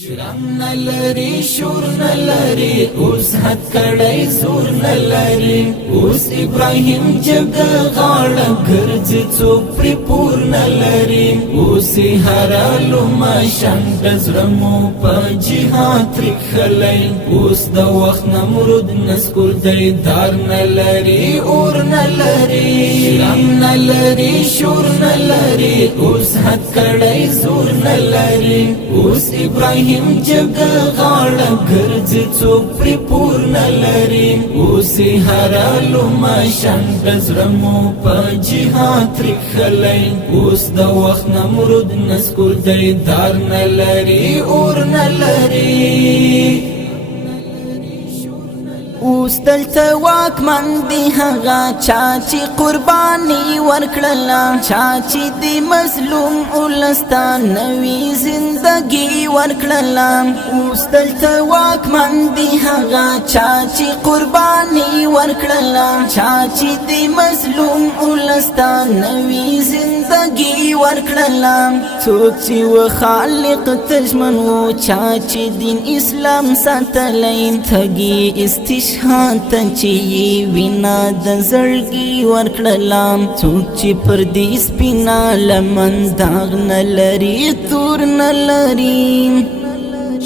شرم نلری شور نلری اوس حد کڑی زور نلری اوس ابراہیم جگ غاڑ گرز چوپری پور نلری اوسی حرالو ماشان دزرمو پا جہاد رکھلی اوس دا وقت نمرود نسکور دیدار نلری اور نلری شرم نلری شور نلری اوس حد کڑی زور نلری اوس ابراہیم جگ غاڑ گرز چوپری پور نلری اوسی حرالو ماشان دزرمو پا جہاد رکھلی اوس دا وقت نمرود نسکور دیدار نلری اور نلری اوس دلته واکمن دی هغه چا چې قرباني ورکړله چا چې د مظلوم ولسته نوې زندګي ورکړله اوس دلته واکمن دی هغه چا چې قرباني ورکړله چا چې د مظلوم ولسته نوې زندګي ورکړله څوک چې و خالق تجمن و چا چې دین اسلام ساتلی تږي استشهاد شانتن چی وینا د زړګي ورکړلم څوک چې پر دې سپینا لمن داغ نه لري تور نه لري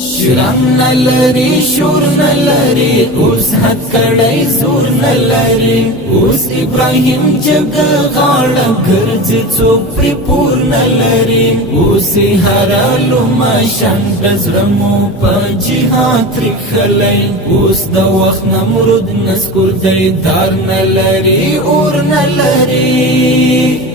شرم نلری شور نلری اوس حد کڑی زور نلری اوس ابراہیم جگ غاڑ گرز چوپری پور نلری اوسی حرالو ماشان دزرمو پا جہاد رکھلی اوس دا وقت نمرود نسکور دیدار نلری اور نلری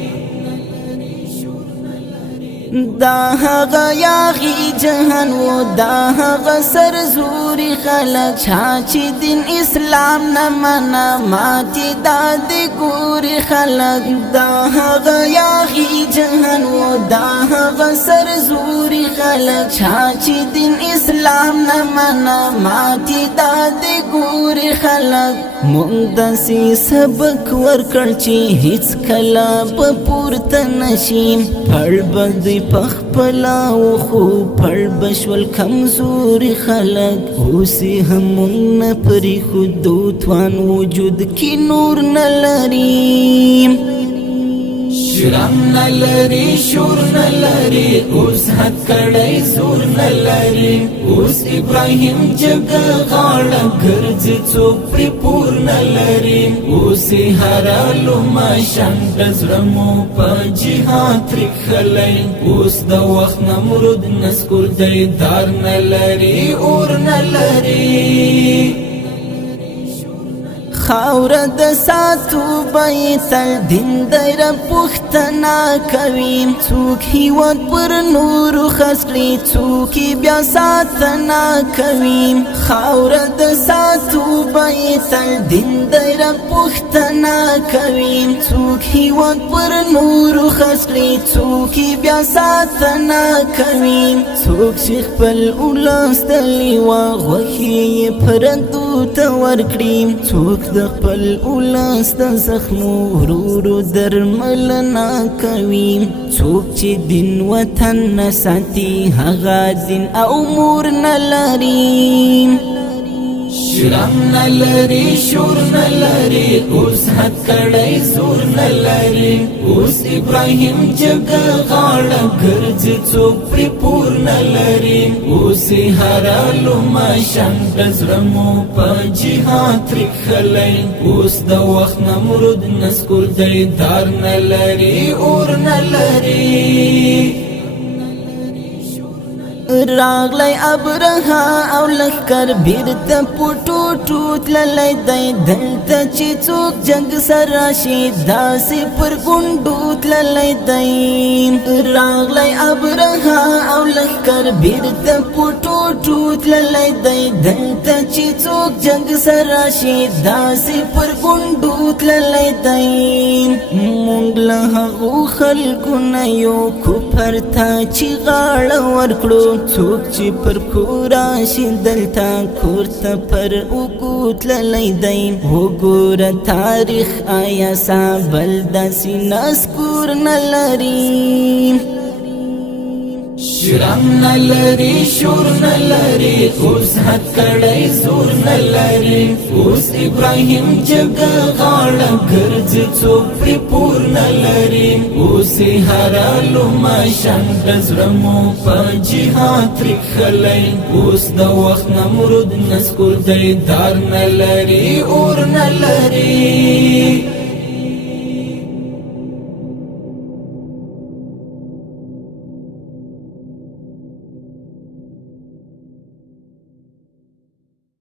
دا هغه یاغي جهان و دا هغه سرزوري خلق چا چې دین اسلام نه منا ماتي داد ګوري خلق دا هغه یاغي جهان و دا هغه سرزوري خلق چا چې دین اسلام نه منا ماتي داد ګوري خلق مونږ داسې سبق ورکړ چې هیڅ کله په پورته نشي پړ بندي پخپلا و خو پړ بشول کمزوري خلق اوسې هم نه پرې خودو توان وجود کې نور نه لري شرم نلری شور نلری اوس حد کڑی زور نلری اوس ابراہیم جگ غاڑ گرز چوپری پور نلری اوسی حرالو ماشان دزرمو پا جہاد رکھلی اوس دا وقت نمرود نسکور دیدار نلری اور نلری خاور د ساتو بیتل دین دیر پختنا کوي څوک هیواد پر نور خسکړي څوک بیا ساتنا کوي خاور د ساتو بیتل دین دیر پختنا کوي څوک هیواد پر نور خسکړي څوک بیا ساتنا کوي څوک چې خپل ولستلی وا غوښي پرندو ته ورکړي څوک د خپل اولس د زخمو ورورو درمل نه کوي څوک چې دین وطن نه ساتي هغه دین او مور نه لري شرم نلری شور نلری اوس حد کڑی زور نلری اوس ابراہیم جگ غاڑ گرز چوپری پور نلری اوسی حرالو ماشان دزرمو پا جہاد رکھلی اوس دا وقت نمرود نسکور دیدار نلری اور نلری راغلی ابرها او لخکر بیرته پټو ټوت للی دی دلته چې څوک جنگ سر راشي داسې پر ګونډو تللی دی راغلی ابرها او لخکر بیرته پټو ټوت للی دی دلته چې څوک جنگ سر راشي داسې پر ګونډو تللی دی مونږ له هغو خلکو نه یو کفر ته چې غاړه ورکړو څوک چې پر کورا شي دلته کور ته پر اوږو تللی دی وګوره تاریخ آیا سابل داسې نسکور نه لري شرم نلری شور نلری اوس حد کڑی زور نلری اوس ابراهیم جگ غاړه ګرځ څوپړي پور نلری اوس هرالو ماشان دزړمو په جهاد رخلای اوس د وخت نمرود نسکور دیدار نلری اور نلری